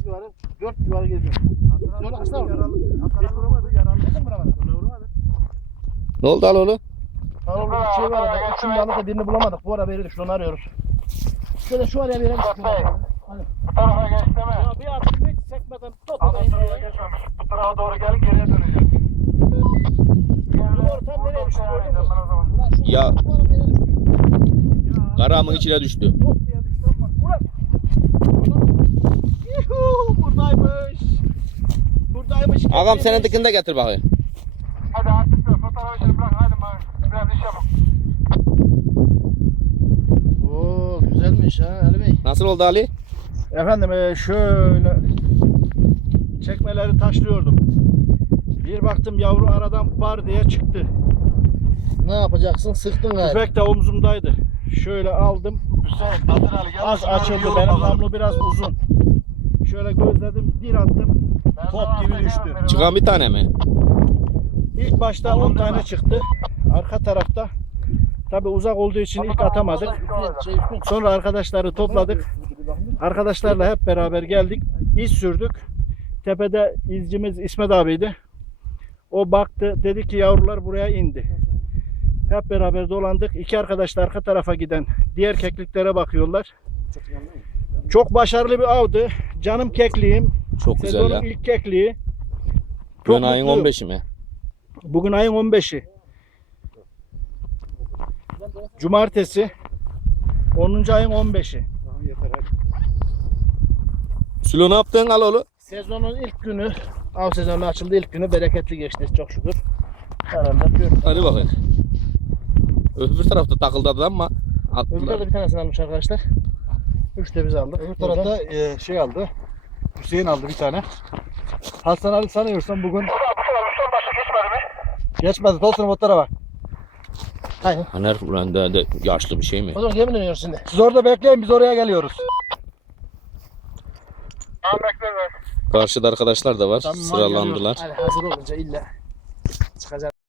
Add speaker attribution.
Speaker 1: civarı, 4 civarı geziyor. Yolu kaçta vurdu?
Speaker 2: Hiç vuramadı, yaralı.
Speaker 1: Neden vuramadı?
Speaker 2: Vuramadı.
Speaker 3: Ne oldu Aloğlu?
Speaker 1: Tamam, bir şey var orada. Üçünü alıp da birini bulamadık. Bu ara beri düştü, onu arıyoruz. Şöyle şu araya bir yere düştü. Hadi.
Speaker 4: Bu tarafa geç deme.
Speaker 2: Ya bir atımı hiç çekmeden topu da
Speaker 4: Bu tarafa
Speaker 2: indiriyor.
Speaker 4: geçmemiş. Bu tarafa doğru gelip geriye döneceğiz.
Speaker 2: Bu ortam nereye düştü gördün mü?
Speaker 1: Ulan şu
Speaker 3: Ya.
Speaker 1: bu arada bir yere düştü.
Speaker 3: Karamın içine düştü.
Speaker 2: Top diye düştü ama. Ulan. Yuhuu, buradaymış. Buradaymış.
Speaker 3: Ağam senin dikini de getir bakayım.
Speaker 4: Hadi artık da fotoğrafı şimdi bırak. Hadi bak. Biraz iş yapalım.
Speaker 1: Oo, güzelmiş ha Ali Bey.
Speaker 3: Nasıl oldu Ali?
Speaker 2: Efendim şöyle çekmeleri taşlıyordum. Bir baktım yavru aradan par diye çıktı.
Speaker 1: Ne yapacaksın? Sıktın galiba.
Speaker 2: Tüfek de omzumdaydı. Şöyle aldım.
Speaker 4: Hüseyin, Adın Ali gel.
Speaker 2: Az açıldı. Benim namlu biraz uzun. Şöyle gözledim. Bir attım. Top gibi düştü.
Speaker 3: Çıkan bir tane mi?
Speaker 2: İlk başta 10 tane çıktı. Arka tarafta. Tabi uzak olduğu için ilk atamadık. Sonra arkadaşları topladık. Arkadaşlarla hep beraber geldik. İz sürdük. Tepede izcimiz İsmet abiydi. O baktı. Dedi ki yavrular buraya indi. Hep beraber dolandık. İki arkadaş da arka tarafa giden diğer kekliklere bakıyorlar. Çok başarılı bir avdı. Canım kekliğim.
Speaker 3: Çok güzel
Speaker 2: Sezonun
Speaker 3: ya.
Speaker 2: ilk kekliği.
Speaker 3: Bugün ayın
Speaker 2: mutluyum.
Speaker 3: 15'i mi?
Speaker 2: Bugün ayın 15'i. Cumartesi. 10. ayın 15'i.
Speaker 3: Sülo ne yaptın Aloğlu?
Speaker 1: Sezonun ilk günü, av sezonu açıldı, ilk günü bereketli geçti çok şükür. Herhalde yapıyorum.
Speaker 3: Hadi bakayım. Öbür tarafta takıldı ama
Speaker 1: Öbür
Speaker 3: attılar.
Speaker 1: tarafta bir tanesini almış arkadaşlar. 3 de biz aldık.
Speaker 2: Öbür tarafta şey aldı. Hüseyin aldı bir tane. Hasan Ali sanıyorsam bugün geçmedi. Tosunum o tarafa.
Speaker 3: Haner ulan de yaşlı bir şey mi?
Speaker 1: O zaman gemi dönüyoruz şimdi.
Speaker 2: Siz orada bekleyin, biz oraya geliyoruz.
Speaker 4: Tamam bekleriz.
Speaker 3: Karşıda arkadaşlar da var.
Speaker 2: Tamam,
Speaker 3: Sıralandılar.
Speaker 1: Hadi hazır olunca illa.